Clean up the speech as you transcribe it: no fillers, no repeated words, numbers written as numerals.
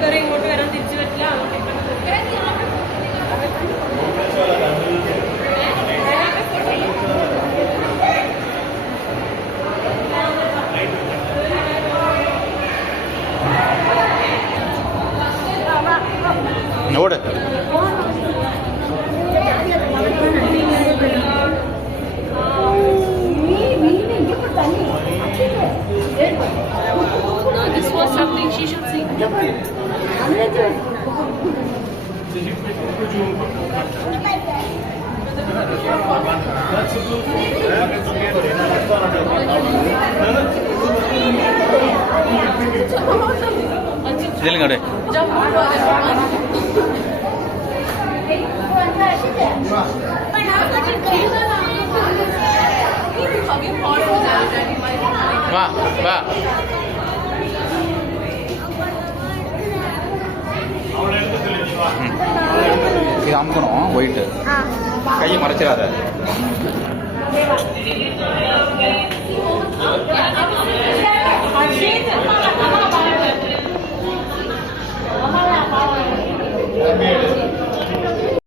കയറി ഇങ്ങോട്ട് വരാൻ തിരിച്ചു പറ്റില്ല. ನೋಡು This was something she should see. ഇതിലും കണ്ടേ വാ വാ இது அமுக்கணும் ஒயிட்டு கையை மறைச்சிடாத